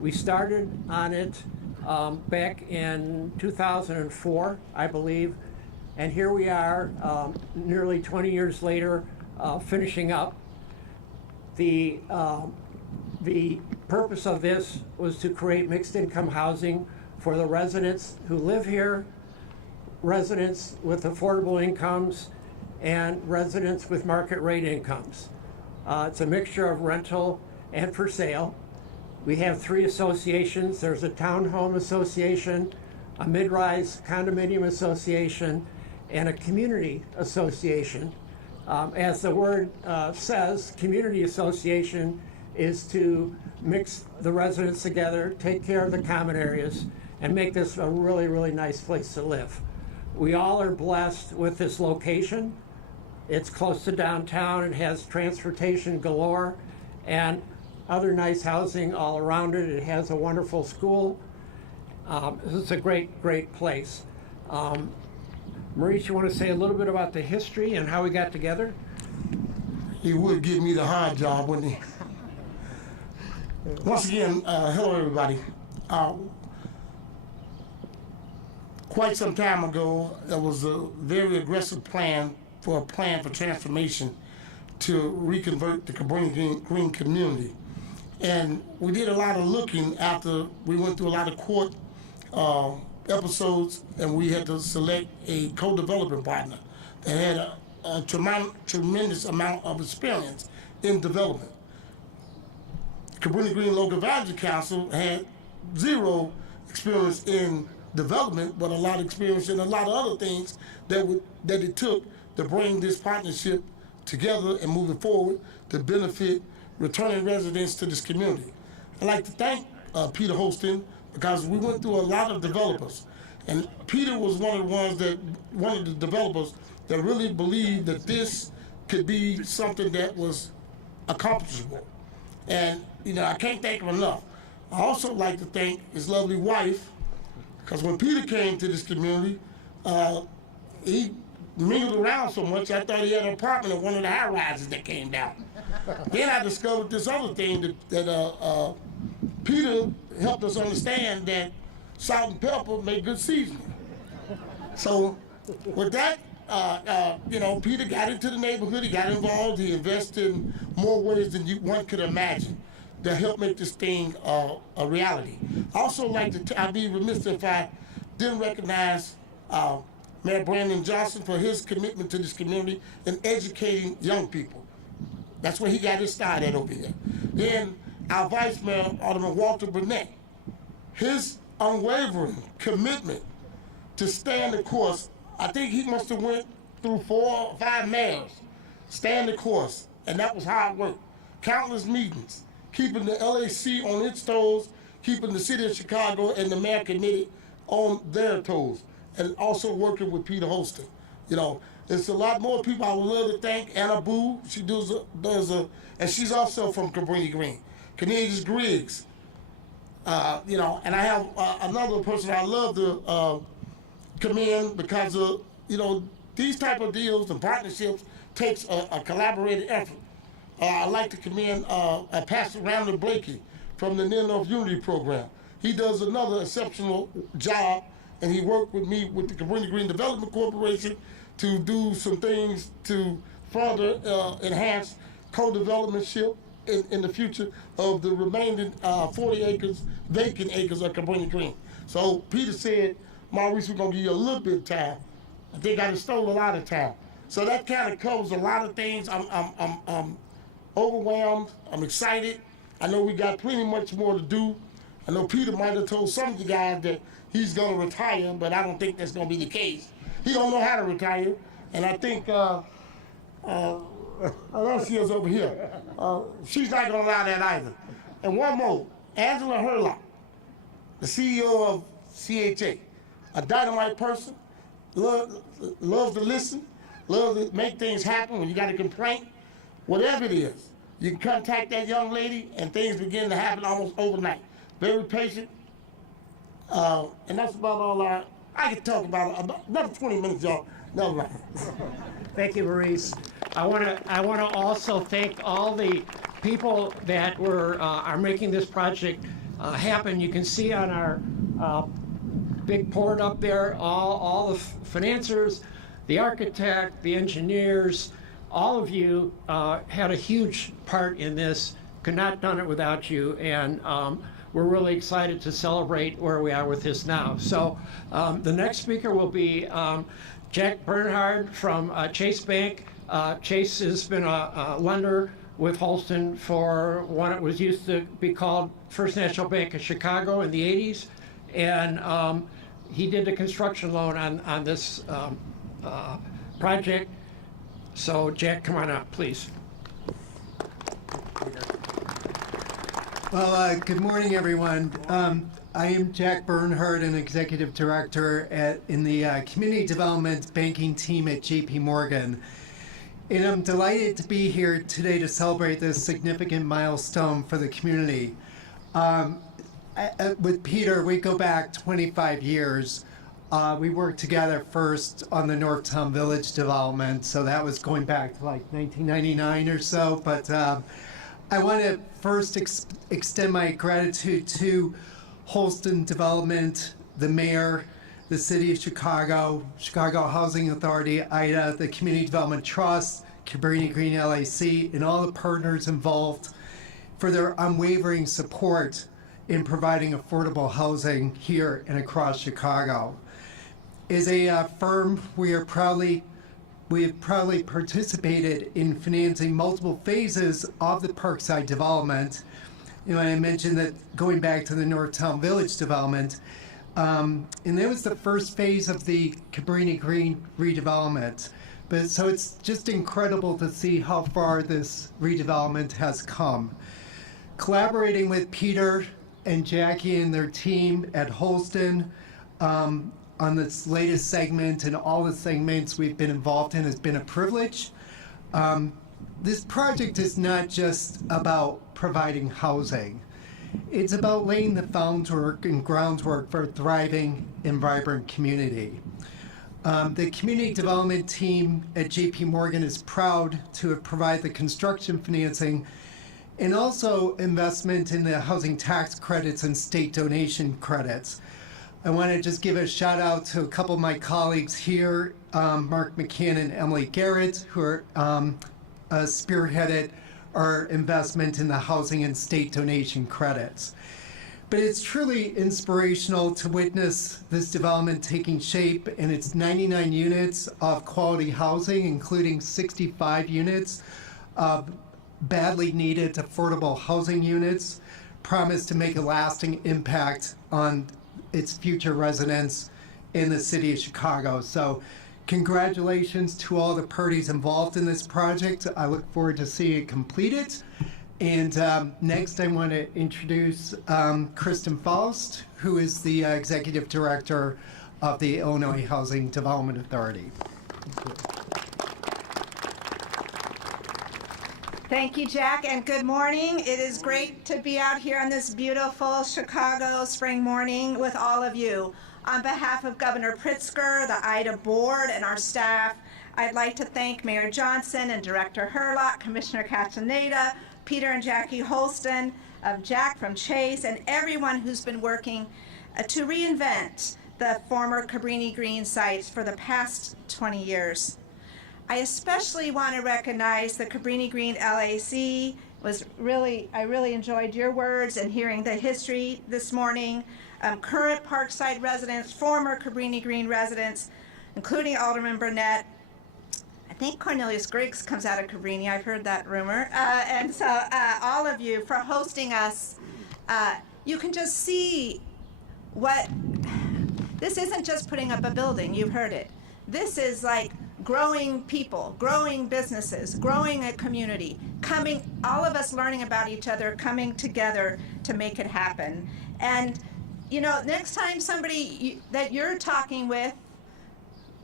We started on it back in 2004, I believe, and here we are nearly 20 years later finishing up. The purpose of this was to create mixed income housing for the residents who live here, residents with affordable incomes, and residents with market rate incomes. It's a mixture of rental and for sale. We have 3 associations. There's a townhome association, a mid-rise condominium association, and a community association. As the word says, community association is to mix the residents together, take care of the common areas, and make this a really, really nice place to live. We all are blessed with this location. It's close to downtown. It has transportation galore and other nice housing all around it. It has a wonderful school. It's a great, great place. Maurice, you want to say a little bit about the history and how we got together? He would give me the hard job, wouldn't he? Once again, hello everybody. Quite some time ago, there was a very aggressive plan for transformation to reconvert the Cabrini Green community. And we did a lot of looking after we went through a lot of court episodes, and we had to select a co-development partner that had a tremendous amount of experience in development. Cabrini Green Local Advisory Council had 0 experience in development, but a lot of experience in a lot of other things that it took to bring this partnership together and moving forward to benefit returning residents to this community. I'd like to thank Peter Holston, because we went through a lot of developers, and Peter was one of the developers that really believed that this could be something that was accomplishable. And I can't thank him enough. I also like to thank his lovely wife, because when Peter came to this community, he mingled around so much, I thought he had an apartment in one of the high rises that came down. Then I discovered this other thing that Peter helped us understand, that salt and pepper make good seasoning. So with that, Peter got into the neighborhood, he got involved, he invested in more ways than one could imagine to help make this thing a reality. I also like to, I'd be remiss if I didn't recognize Mayor Brandon Johnson for his commitment to this community and educating young people. That's where he got his start at over here. Then our Vice Mayor, Alderman Walter Burnett, his unwavering commitment to stay the course. I think he must have went through 4 or 5 mayors, staying the course, and that was hard work. Countless meetings, keeping the LAC on its toes, keeping the city of Chicago and the mayor committed on their toes, and also working with Peter Holston. It's a lot more people I would love to thank. Anna Boo, she does and she's also from Cabrini Green. Cornelius Griggs, and I have another person I love to commend, because of, these type of deals and partnerships takes a collaborative effort. I'd like to commend Pastor Randall Blakey from the Near North Unity Program. He does another exceptional job, and he worked with me with the Cabrini Green Development Corporation to do some things to further enhance co-developmentship in the future of the remaining 40 acres, vacant acres of Cabrini Green. So Peter said, Maurice, we're gonna give you a little bit of time. I think I stole a lot of time. So that kind of covers a lot of things. I'm overwhelmed, I'm excited. I know we got plenty much more to do. I know Peter might have told some of you guys that he's gonna retire, but I don't think that's gonna be the case. He don't know how to retire, and I think, there she is over here. She's not gonna allow that either. And one more, Angela Herlock, the CEO of CHA, a dynamite person, loves to listen, loves to make things happen. When you got a complaint, whatever it is, you can contact that young lady and things begin to happen almost overnight. Very patient, and that's about all I can talk about another 20 minutes, y'all. Never mind. Thank you, Maurice. I want to also thank all the people that are making this project happen. You can see on our big board up there, all the financiers, the architect, the engineers, all of you had a huge part in this. Could not have done it without you, and we're really excited to celebrate where we are with this now. So the next speaker will be Jack Bernhard from Chase Bank. Chase has been a lender with Holston for what it was used to be called First National Bank of Chicago in the 80s. And he did the construction loan on this project. So Jack, come on up, please. Well, good morning, everyone. I am Jack Bernhard, an executive director in the community development banking team at JP Morgan. And I'm delighted to be here today to celebrate this significant milestone for the community. With Peter, we go back 25 years. We worked together first on the Northtown Village development, so that was going back to like 1999 or so. But I want to first extend my gratitude to Holston Development, the mayor, the city of Chicago, Chicago Housing Authority, IDA, the Community Development Trust, Cabrini Green LAC, and all the partners involved for their unwavering support in providing affordable housing here and across Chicago. As a firm, we have proudly participated in financing multiple phases of the Parkside development. You know, I mentioned that going back to the Northtown Village development, and that was the first phase of the Cabrini Green redevelopment. But so it's just incredible to see how far this redevelopment has come. Collaborating with Peter and Jackie and their team at Holston on this latest segment and all the segments we've been involved in has been a privilege. This project is not just about providing housing. It's about laying the groundwork for a thriving and vibrant community. The community development team at JP Morgan is proud to have provided the construction financing and also investment in the housing tax credits and state donation credits. I want to just give a shout out to a couple of my colleagues here, Mark McCann and Emily Garrett, who are spearheaded our investment in the housing and state donation credits. But it's truly inspirational to witness this development taking shape, and it's 99 units of quality housing, including 65 units of badly needed affordable housing units, promise to make a lasting impact on its future residents in the city of Chicago. So congratulations to all the parties involved in this project. I look forward to seeing it completed. And next I want to introduce Kristen Faust, who is the Executive Director of the Illinois Housing Development Authority. Thank you, Jack, and good morning. It is great to be out here on this beautiful Chicago spring morning with all of you. On behalf of Governor Pritzker, the IDA board, and our staff, I'd like to thank Mayor Johnson and Director Herlock, Commissioner Castaneda, Peter and Jackie Holston, Jack from Chase, and everyone who's been working to reinvent the former Cabrini Green sites for the past 20 years. I especially want to recognize the Cabrini Green LAC. I really enjoyed your words and hearing the history this morning. Current Parkside residents, former Cabrini Green residents, including Alderman Burnett. I think Cornelius Griggs comes out of Cabrini, I've heard that rumor. And so all of you for hosting us. You can just see this isn't just putting up a building, you've heard it. This is like growing people, growing businesses, growing a community, all of us learning about each other, coming together to make it happen. And you know, next time somebody that you're talking with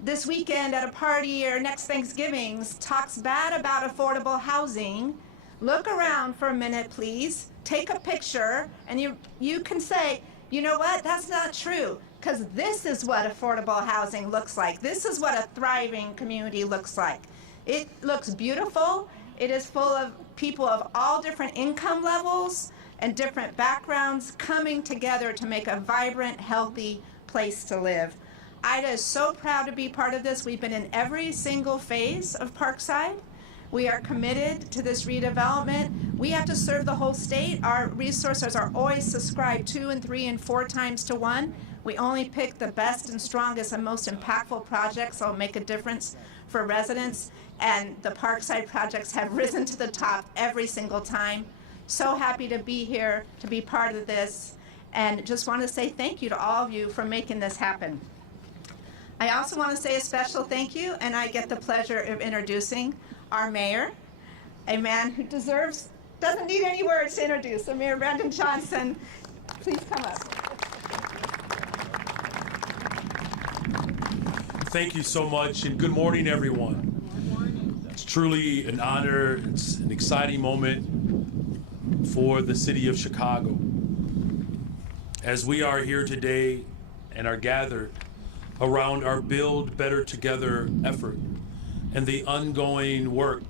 this weekend at a party or next Thanksgiving talks bad about affordable housing, look around for a minute, please, take a picture, and you can say, you know what, that's not true. Because this is what affordable housing looks like. This is what a thriving community looks like. It looks beautiful. It is full of people of all different income levels. and different backgrounds coming together to make a vibrant, healthy place to live. Ida is so proud to be part of this. We've been in every single phase of Parkside. We are committed to this redevelopment. We have to serve the whole state. Our resources are always subscribed 2 and 3 and 4 times to 1. We only pick the best and strongest and most impactful projects that will make a difference for residents. And the Parkside projects have risen to the top every single time. So happy to be here, to be part of this, and just want to say thank you to all of you for making this happen. I also want to say a special thank you, and I get the pleasure of introducing our mayor, a man who doesn't need any words to introduce, so Mayor Brandon Johnson. Please come up. Thank you so much, and good morning, everyone. It's truly an honor. It's an exciting moment for the city of Chicago. As we are here today and are gathered around our Build Better Together effort and the ongoing work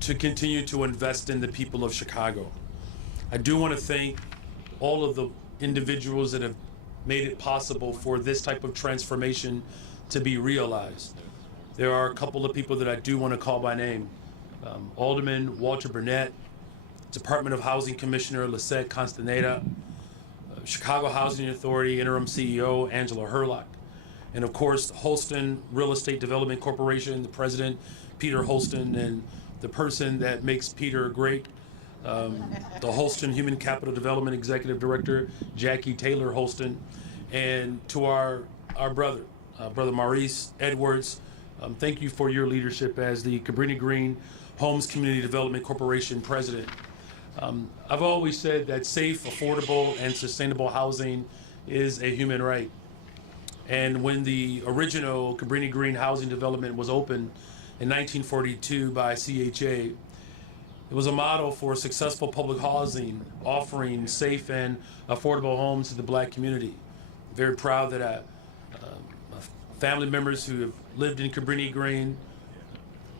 to continue to invest in the people of Chicago. I do want to thank all of the individuals that have made it possible for this type of transformation to be realized. There are a couple of people that I do want to call by name. Alderman Walter Burnett, Department of Housing Commissioner Lisette Constaneda, Chicago Housing Authority Interim CEO Angela Herlock, and of course Holston Real Estate Development Corporation, the president Peter Holston, and the person that makes Peter great, the Holston Human Capital Development Executive Director Jackie Taylor Holston, and to our brother Maurice Edwards. Thank you for your leadership as the Cabrini Green Homes Community Development Corporation president. I've always said that safe, affordable, and sustainable housing is a human right. And when the original Cabrini Green Housing Development was opened in 1942 by CHA, it was a model for successful public housing, offering safe and affordable homes to the Black community. Very proud that my family members who have lived in Cabrini Green,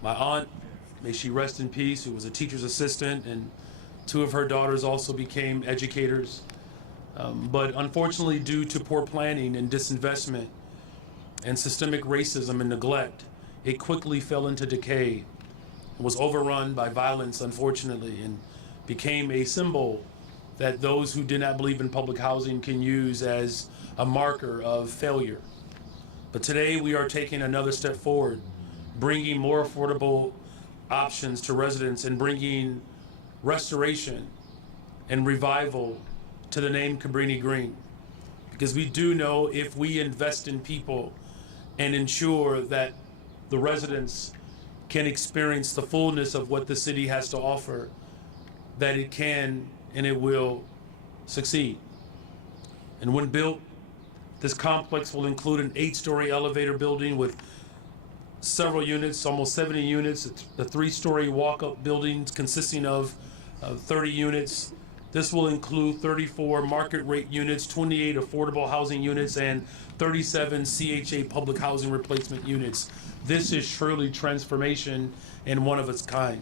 my aunt, may she rest in peace, who was a teacher's assistant, and 2 of her daughters also became educators. But unfortunately, due to poor planning and disinvestment and systemic racism and neglect, it quickly fell into decay, was overrun by violence, unfortunately, and became a symbol that those who did not believe in public housing can use as a marker of failure. But today we are taking another step forward, bringing more affordable options to residents and bringing restoration and revival to the name Cabrini Green. Because we do know if we invest in people and ensure that the residents can experience the fullness of what the city has to offer, that it can and it will succeed. And when built, this complex will include an 8-story elevator building with several units, almost 70 units, a 3-story walk-up building consisting of 30 units. This will include 34 market rate units, 28 affordable housing units, and 37 CHA public housing replacement units. This is truly transformation and one of its kind.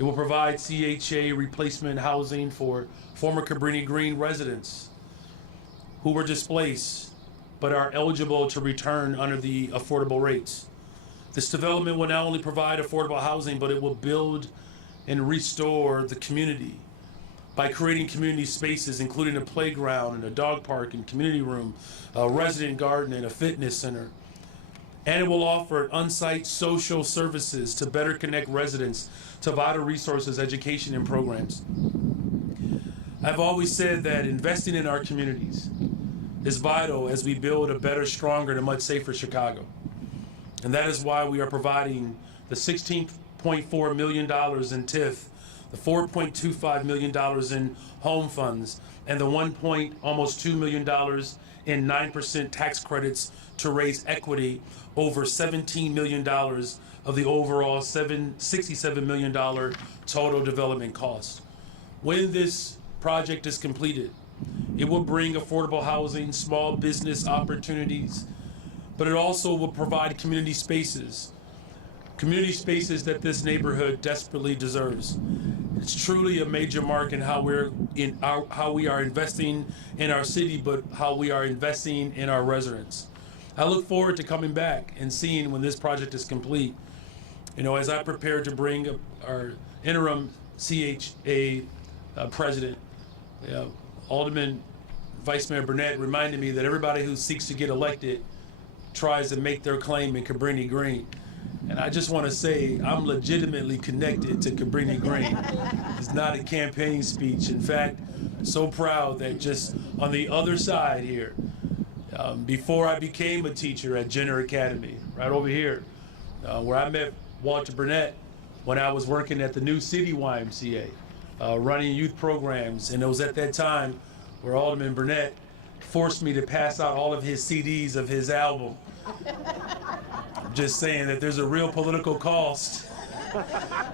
It will provide CHA replacement housing for former Cabrini Green residents who were displaced but are eligible to return under the affordable rates. This development will not only provide affordable housing, but it will build and restore the community by creating community spaces, including a playground and a dog park and community room, a resident garden and a fitness center. And it will offer on-site social services to better connect residents to vital resources, education, and programs. I've always said that investing in our communities is vital as we build a better, stronger, and a much safer Chicago. And that is why we are providing the $16.4 million in TIF, the $4.25 million in home funds, and the almost $2 million in 9% tax credits to raise equity over $17 million of the overall $67 million total development cost. When this project is completed, it will bring affordable housing, small business opportunities, but it also will provide community spaces that this neighborhood desperately deserves. It's truly a major mark in how we are investing in our city, but how we are investing in our residents. I look forward to coming back and seeing when this project is complete. You know, as I prepare to bring our interim CHA president, Alderman Vice Mayor Burnett reminded me that everybody who seeks to get elected tries to make their claim in Cabrini Green. And I just want to say I'm legitimately connected to Cabrini Green. It's not a campaign speech. In fact, so proud that just on the other side here, before I became a teacher at Jenner Academy, right over here, where I met Walter Burnett when I was working at the New City YMCA, running youth programs. And it was at that time where Alderman Burnett forced me to pass out all of his CDs of his album. Just saying that there's a real political cost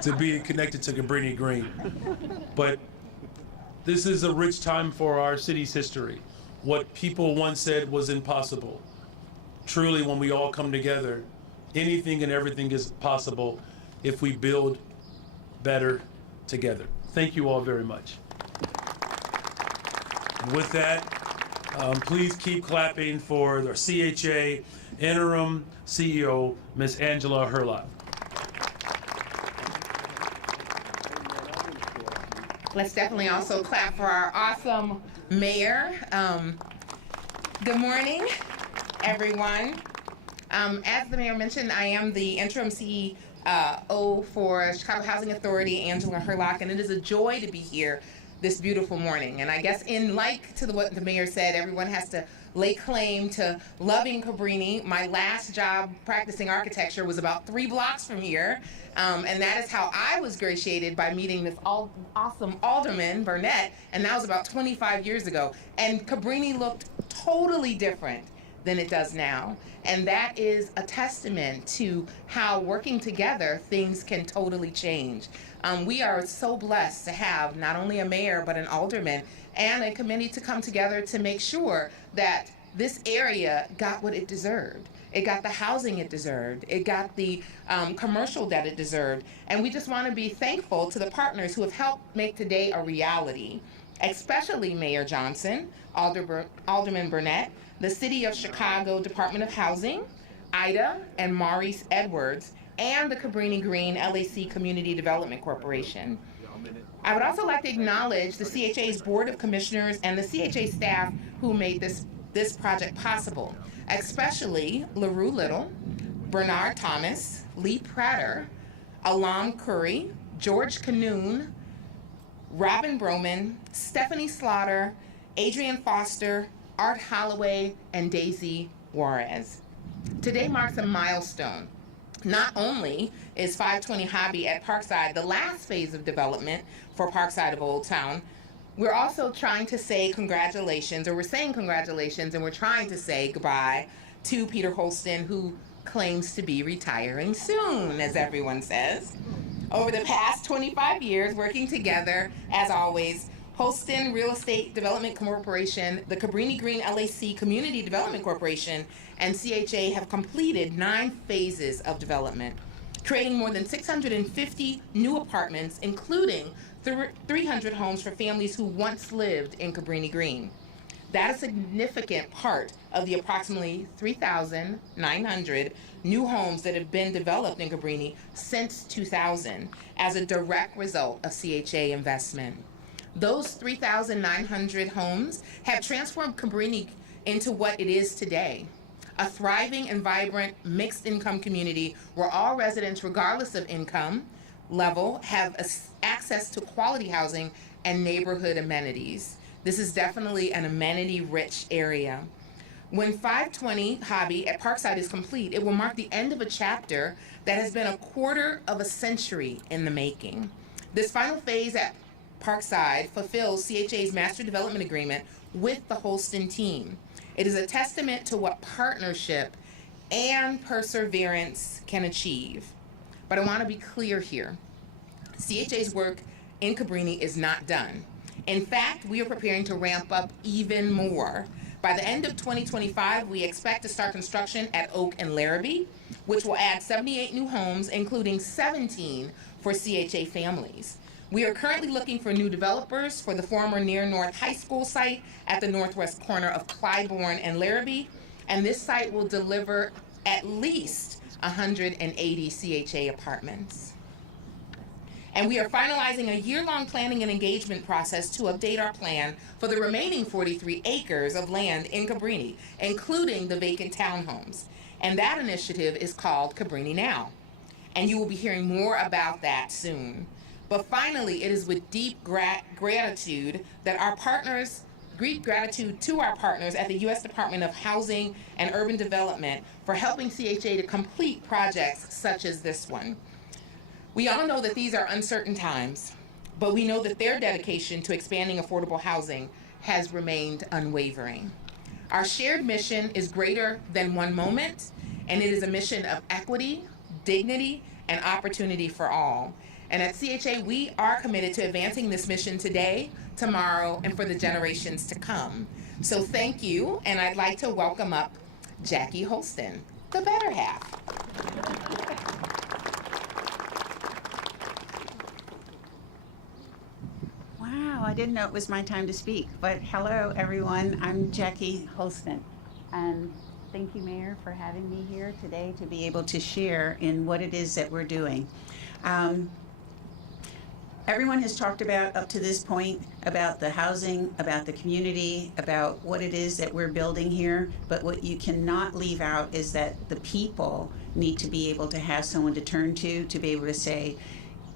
to being connected to Cabrini Green. But this is a rich time for our city's history. What people once said was impossible. Truly, when we all come together, anything and everything is possible if we build better together. Thank you all very much. And with that, please keep clapping for the CHA Interim CEO, Ms. Angela Herlop. Let's definitely also clap for our awesome mayor. Good morning, everyone. As the mayor mentioned, I am the interim CEO for Chicago Housing Authority, Angela Herlop, and it is a joy to be here this beautiful morning. And I guess what the mayor said, everyone has to lay claim to loving Cabrini. My last job practicing architecture was about 3 blocks from here, and that is how I was gratiated by meeting this awesome Alderman Burnett, and that was about 25 years ago. And Cabrini looked totally different than it does now, and that is a testament to how working together things can totally change. We are so blessed to have not only a mayor but an alderman and a committee to come together to make sure that this area got what it deserved. It got the housing it deserved. It got the commercial that it deserved. And we just want to be thankful to the partners who have helped make today a reality, especially Mayor Johnson, Alderman Burnett, the City of Chicago Department of Housing, Ida and Maurice Edwards, and the Cabrini Green LAC Community Development Corporation. I would also like to acknowledge the CHA's Board of Commissioners and the CHA staff who made this project possible, especially LaRue Little, Bernard Thomas, Lee Prater, Alam Curry, George Canoon, Robin Broman, Stephanie Slaughter, Adrian Foster, Art Holloway, and Daisy Juarez. Today marks a milestone. Not only is 520 Hobby at Parkside the last phase of development for Parkside of Old Town, we're also trying to say congratulations, or we're saying congratulations, and we're trying to say goodbye to Peter Holston, who claims to be retiring soon, as everyone says. Over the past 25 years, working together, as always, Holston Real Estate Development Corporation, the Cabrini Green LAC Community Development Corporation, and CHA have completed 9 phases of development, creating more than 650 new apartments, including 300 homes for families who once lived in Cabrini Green. That is a significant part of the approximately 3,900 new homes that have been developed in Cabrini since 2000 as a direct result of CHA investment. Those 3,900 homes have transformed Cabrini into what it is today, a thriving and vibrant mixed income community where all residents, regardless of income level, have access to quality housing and neighborhood amenities. This is definitely an amenity-rich area. When 520 Hobby at Parkside is complete, it will mark the end of a chapter that has been a quarter of a century in the making. This final phase at Parkside fulfills CHA's Master Development Agreement with the Holston team. It is a testament to what partnership and perseverance can achieve. But I want to be clear here. CHA's work in Cabrini is not done. In fact, we are preparing to ramp up even more. By the end of 2025, we expect to start construction at Oak and Larrabee, which will add 78 new homes, including 17 for CHA families. We are currently looking for new developers for the former Near North High School site at the northwest corner of Clybourne and Larrabee, and this site will deliver at least 180 CHA apartments. And we are finalizing a year-long planning and engagement process to update our plan for the remaining 43 acres of land in Cabrini, including the vacant townhomes. And that initiative is called Cabrini Now. And you will be hearing more about that soon. But finally, it is with deep gratitude to our partners at the U.S. Department of Housing and Urban Development for helping CHA to complete projects such as this one. We all know that these are uncertain times, but we know that their dedication to expanding affordable housing has remained unwavering. Our shared mission is greater than one moment, and it is a mission of equity, dignity, and opportunity for all. And at CHA, we are committed to advancing this mission today, tomorrow, and for the generations to come. So thank you, and I'd like to welcome up Jackie Holston, the better half. Wow, I didn't know it was my time to speak, but hello everyone, I'm Jackie Holston, and thank you, Mayor, for having me here today to be able to share in what it is that we're doing. Everyone has talked about up to this point about the housing, about the community, about what it is that we're building here, but what you cannot leave out is that the people need to be able to have someone to turn to be able to say,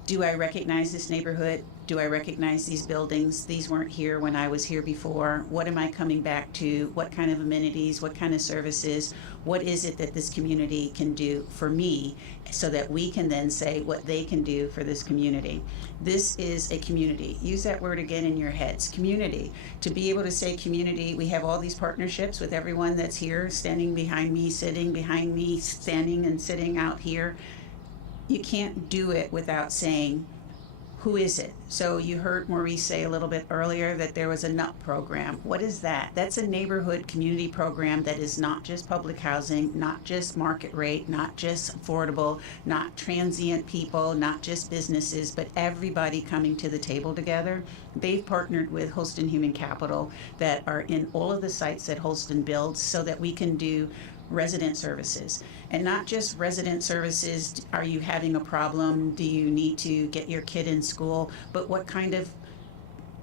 do I recognize this neighborhood? Do I recognize these buildings? These weren't here when I was here before. What am I coming back to? What kind of amenities? What kind of services? What is it that this community can do for me so that we can then say what they can do for this community? This is a community. Use that word again in your heads, community. To be able to say community, we have all these partnerships with everyone that's here, standing behind me, sitting behind me, standing and sitting out here. You can't do it without saying, who is it? So you heard Maurice say a little bit earlier that there was a NUP program. What is that? That's a neighborhood community program that is not just public housing, not just market rate, not just affordable, not transient people, not just businesses, but everybody coming to the table together. They've partnered with Holston Human Capital that are in all of the sites that Holston builds so that we can do resident services. And not just resident services, are you having a problem? Do you need to get your kid in school? But what kind of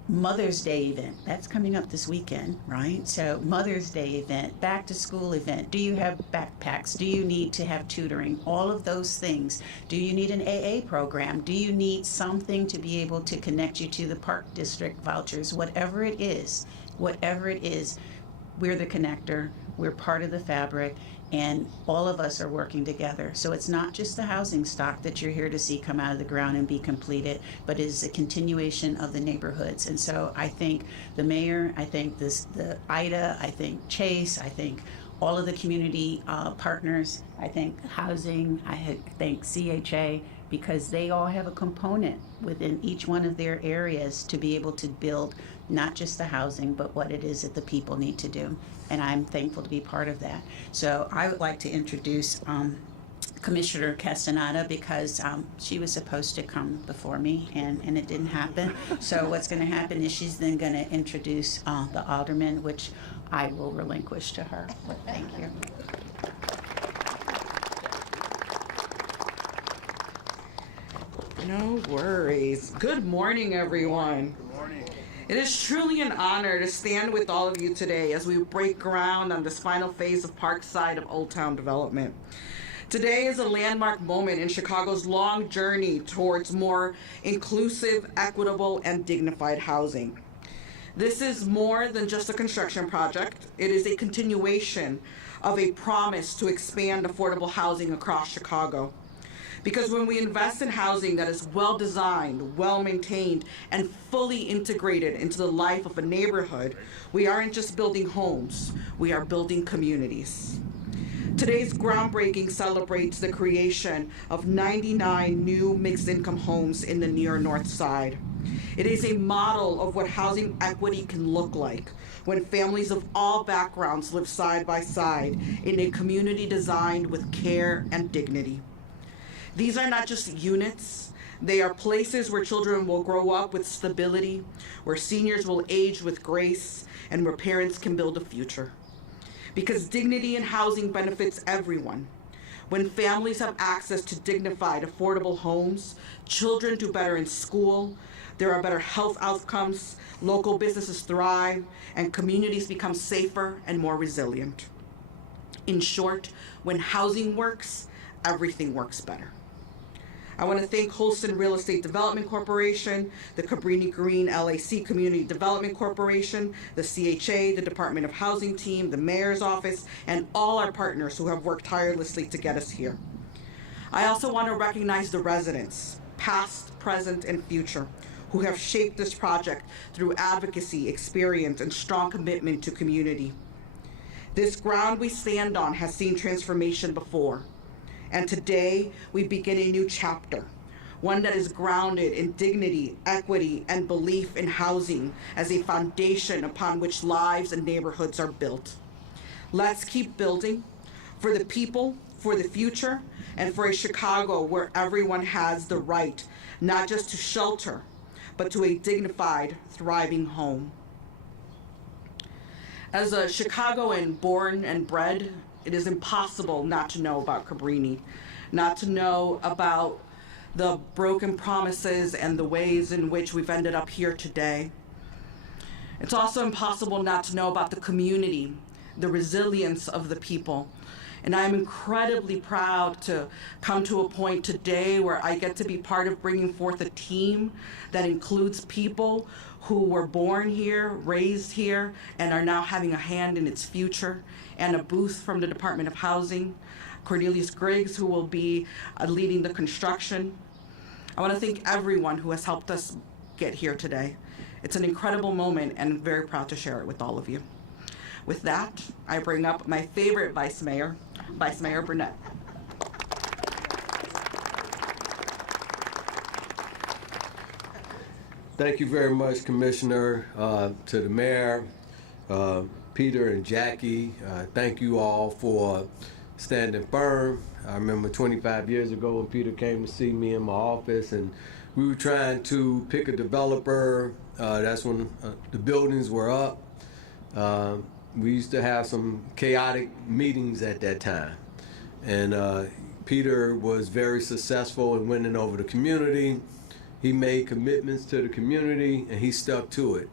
Mother's Day event? That's coming up this weekend, right? So Mother's Day event, back to school event. Do you have backpacks? Do you need to have tutoring? All of those things. Do you need an AA program? Do you need something to be able to connect you to the park district vouchers? Whatever it is, we're the connector. We're part of the fabric, and all of us are working together. So it's not just the housing stock that you're here to see come out of the ground and be completed, but it is a continuation of the neighborhoods. And so I think the mayor, I think the IDA, I think Chase, I think all of the community partners, I think housing, I think CHA, because they all have a component within each one of their areas to be able to build not just the housing, but what it is that the people need to do. And I'm thankful to be part of that. So I would like to introduce Commissioner Castaneda because she was supposed to come before me and it didn't happen. So what's going to happen is she's then going to introduce the alderman, which I will relinquish to her. Thank you. No worries. Good morning, everyone. Good morning. It is truly an honor to stand with all of you today as we break ground on this final phase of Parkside of Old Town development. Today is a landmark moment in Chicago's long journey towards more inclusive, equitable, and dignified housing. This is more than just a construction project. It is a continuation of a promise to expand affordable housing across Chicago. Because when we invest in housing that is well-designed, well-maintained, and fully integrated into the life of a neighborhood, we aren't just building homes, we are building communities. Today's groundbreaking celebrates the creation of 99 new mixed-income homes in the Near North Side. It is a model of what housing equity can look like when families of all backgrounds live side by side in a community designed with care and dignity. These are not just units, They are places where children will grow up with stability, where seniors will age with grace, and where parents can build a future. Because dignity in housing benefits everyone. When families have access to dignified, affordable homes, children do better in school, there are better health outcomes, local businesses thrive, and communities become safer and more resilient. In short, when housing works, everything works better. I want to thank Holston Real Estate Development Corporation, the Cabrini Green LAC Community Development Corporation, the CHA, the Department of Housing team, the Mayor's Office, and all our partners who have worked tirelessly to get us here. I also want to recognize the residents, past, present, and future, who have shaped this project through advocacy, experience, and strong commitment to community. This ground we stand on has seen transformation before. And today, we begin a new chapter, one that is grounded in dignity, equity, and belief in housing as a foundation upon which lives and neighborhoods are built. Let's keep building for the people, for the future, and for a Chicago where everyone has the right, not just to shelter, but to a dignified, thriving home. As a Chicagoan born and bred, it is impossible not to know about Cabrini, not to know about the broken promises and the ways in which we've ended up here today. It's also impossible not to know about the community, the resilience of the people. And I'm incredibly proud to come to a point today where I get to be part of bringing forth a team that includes people who were born here, raised here, and are now having a hand in its future, and a booth from the Department of Housing, Cornelius Griggs, who will be leading the construction. I want to thank everyone who has helped us get here today. It's an incredible moment, and I'm very proud to share it with all of you. With that, I bring up my favorite Vice Mayor, Vice Mayor Burnett. Thank you very much, Commissioner, to the Mayor, Peter and Jackie. Thank you all for standing firm. I remember 25 years ago when Peter came to see me in my office, and we were trying to pick a developer. That's when the buildings were up. We used to have some chaotic meetings at that time. And Peter was very successful in winning over the community. He made commitments to the community, and he stuck to it.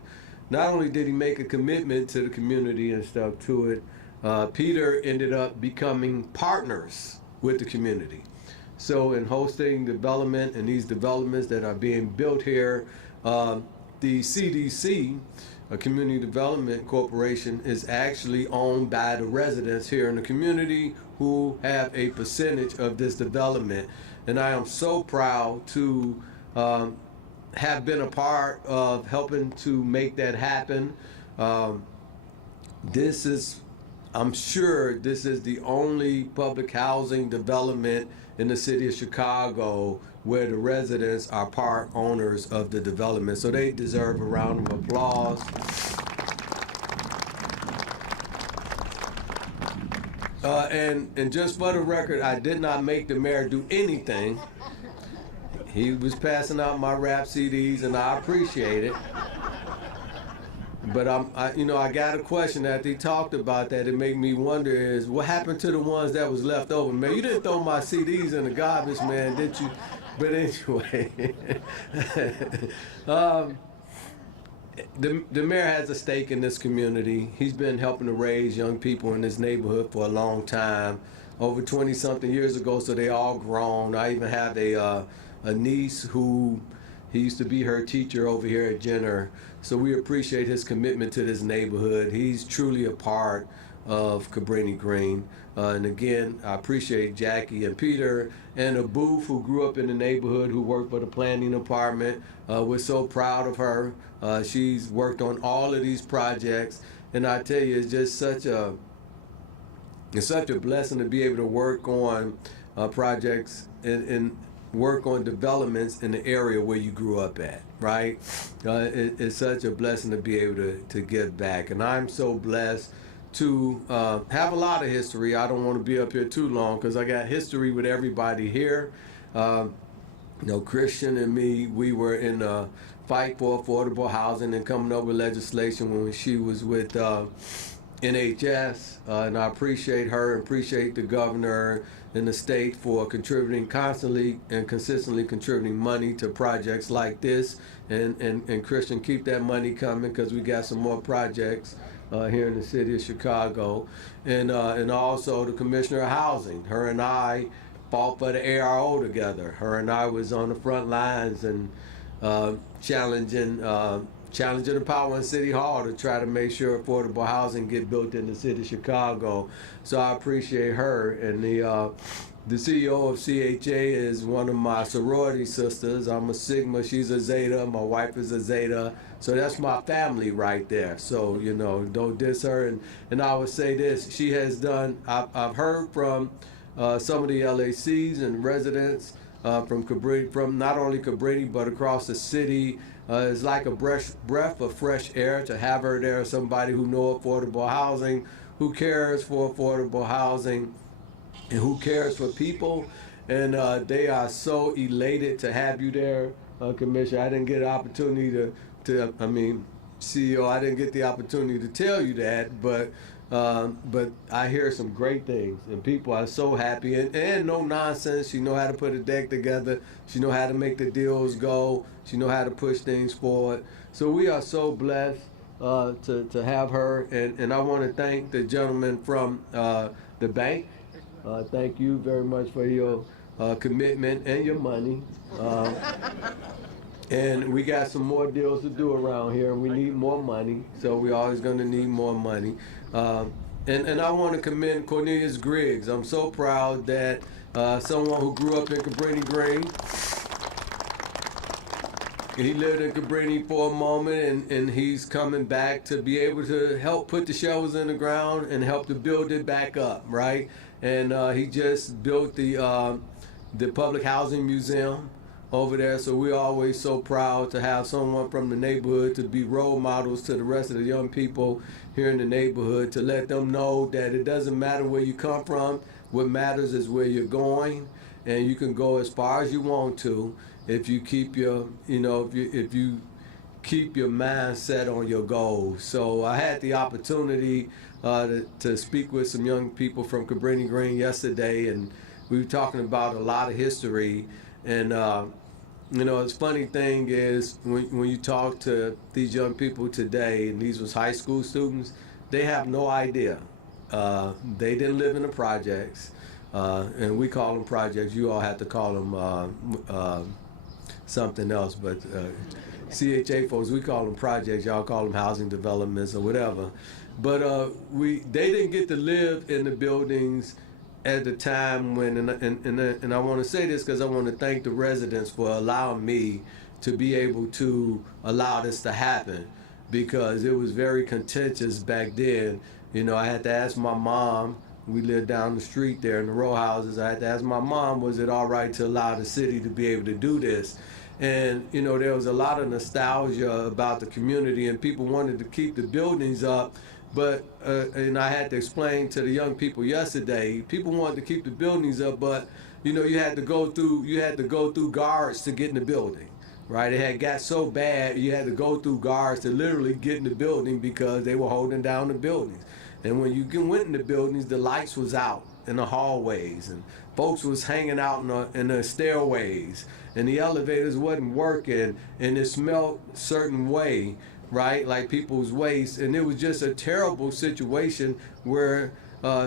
Not only did he make a commitment to the community and stuck to it, Peter ended up becoming partners with the community. So in hosting development and these developments that are being built here, the CDC, a Community Development Corporation, is actually owned by the residents here in the community who have a percentage of this development. And I am so proud to have been a part of helping to make that happen. This is, I'm sure this is the only public housing development in the city of Chicago where the residents are part owners of the development. So they deserve a round of applause. And just for the record, I did not make the mayor do anything. He was passing out my rap CDs, and I appreciate it. But I got a question after he talked about that. It made me wonder is what happened to the ones that was left over, man? You didn't throw my CDs in the garbage, man, did you? But anyway, the mayor has a stake in this community. He's been helping to raise young people in this neighborhood for a long time, over 20-something years ago. So they all grown. I even have a niece who he used to be her teacher over here at Jenner. So we appreciate his commitment to this neighborhood. He's truly a part of Cabrini Green. And again, I appreciate Jackie and Peter and a Booth who grew up in the neighborhood, who worked for the planning department. We're so proud of her. She's worked on all of these projects. And I tell you, it's just such a blessing to be able to work on projects and work on developments in the area where you grew up at, right? It's such a blessing to be able to give back. And I'm so blessed to have a lot of history. I don't want to be up here too long because I got history with everybody here. Christian and me, we were in the fight for affordable housing and coming up with legislation when she was with NHS, and I appreciate her and appreciate the governor and the state for contributing constantly and consistently contributing money to projects like this. And Christian, keep that money coming because we got some more projects here in the city of Chicago. And also the Commissioner of Housing, her and I fought for the ARO together. Her and I was on the front lines and challenging the power in City Hall to try to make sure affordable housing get built in the city of Chicago. So I appreciate her. And the CEO of CHA is one of my sorority sisters. I'm a Sigma, she's a Zeta, my wife is a Zeta. So that's my family right there. So, don't diss her. And I would say this, she has done, I've heard from some of the LACs and residents from Cabrini, from not only Cabrini, but across the city. It's like a breath of fresh air to have her there, somebody who knows affordable housing, who cares for affordable housing, and who cares for people. And they are so elated to have you there, Commissioner. I didn't get an opportunity CEO, I didn't get the opportunity to tell you that, but I hear some great things, and people are so happy, and no nonsense. She know how to put a deck together. She know how to make the deals go. She know how to push things forward. So we are so blessed to have her, and I want to thank the gentleman from the bank. Thank you very much for your commitment and your money. And we got some more deals to do around here, and we need more money, so we're always going to need more money. And I want to commend Cornelius Griggs. I'm so proud that someone who grew up in Cabrini Green, he lived in Cabrini for a moment, and he's coming back to be able to help put the shovels in the ground and help to build it back up, right? And he just built the Public Housing Museum over there, so we're always so proud to have someone from the neighborhood to be role models to the rest of the young people here in the neighborhood, to let them know that it doesn't matter where you come from. What matters is where you're going, and you can go as far as you want to if you keep your, if you keep your mindset on your goals. So I had the opportunity to speak with some young people from Cabrini Green yesterday, and we were talking about a lot of history. And the funny thing is, when you talk to these young people today, and these was high school students, they have no idea. They didn't live in the projects, and we call them projects. You all have to call them something else, but CHA folks, we call them projects. Y'all call them housing developments or whatever. But they didn't get to live in the buildings at the time when, and I want to say this because I want to thank the residents for allowing me to be able to allow this to happen, because it was very contentious back then. I had to ask my mom. We lived down the street there in the row houses. I had to ask my mom, was it all right to allow the city to be able to do this? And there was a lot of nostalgia about the community, and people wanted to keep the buildings up. But and I had to explain to the young people yesterday, people wanted to keep the buildings up, but you had to go through guards to get in the building, right? It had got so bad, you had to go through guards to literally get in the building because they were holding down the buildings. And when you went in the buildings, the lights was out in the hallways, and folks was hanging out in the stairways, and the elevators wasn't working, and it smelled a certain way, right, like people's waste. And it was just a terrible situation where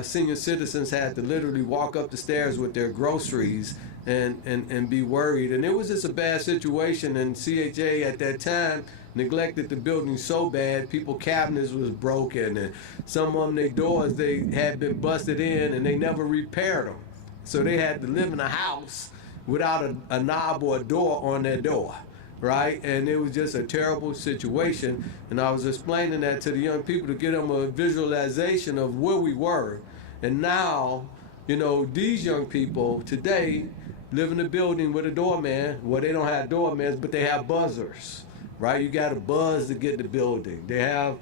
senior citizens had to literally walk up the stairs with their groceries and be worried. And it was just a bad situation, and CHA at that time neglected the building so bad, people cabinets was broken, and some of them, their doors, they had been busted in and they never repaired them. So they had to live in a house without a knob or a door on their door, right? And it was just a terrible situation. And I was explaining that to the young people to get them a visualization of where we were. And now, these young people today live in a building with a doorman. Well, they don't have doormans, but they have buzzers, right? You got to buzz to get in the building. They have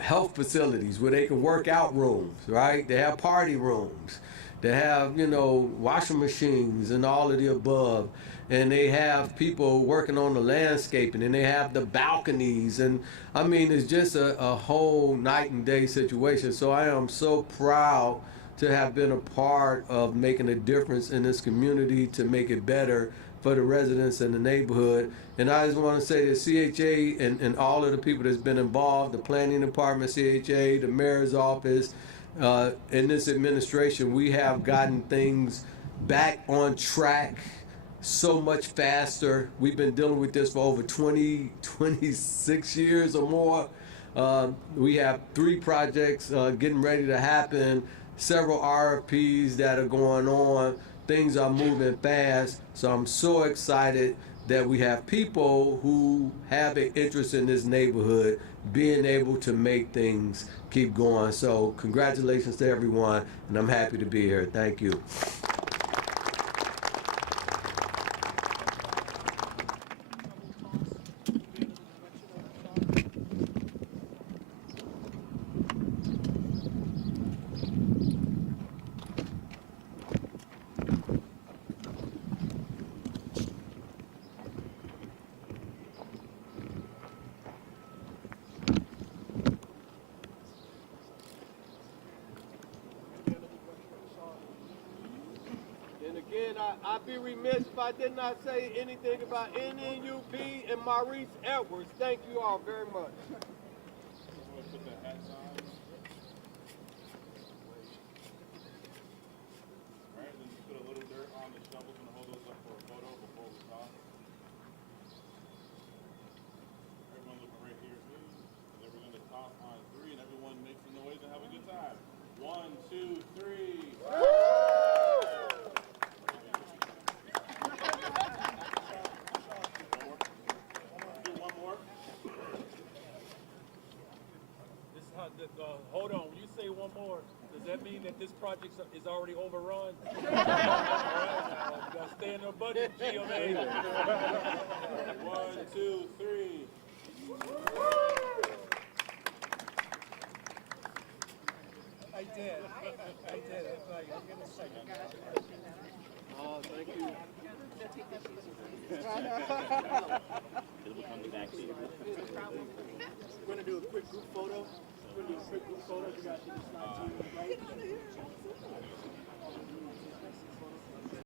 health facilities where they can work out rooms, right? They have party rooms. They have, you know, washing machines and all of the above. And they have people working on the landscaping, and they have the balconies. And I mean, it's just a whole night and day situation. So I am so proud to have been a part of making a difference in this community to make it better for the residents in the neighborhood. And I just want to say that CHA and all of the people that's been involved, the planning department, CHA, the mayor's office, in this administration, we have gotten things back on track so much faster. We've been dealing with this for over 26 years or more. We have 3 projects getting ready to happen, several RFPs that are going on. Things are moving fast. So I'm so excited that we have people who have an interest in this neighborhood being able to make things keep going. So congratulations to everyone, and I'm happy to be here. Thank you. And again, I'd be remiss if I did not say anything about NNUP and Maurice Edwards. Thank you all very much. Hold on, when you say one more, does that mean that this project is already overrun? All right, now, you gotta stay in the budget, GMA. 1, 2, 3. I did. That's right. I'm gonna say. Oh, thank you. We're gonna do a quick group photo. You guys see the slide to your right.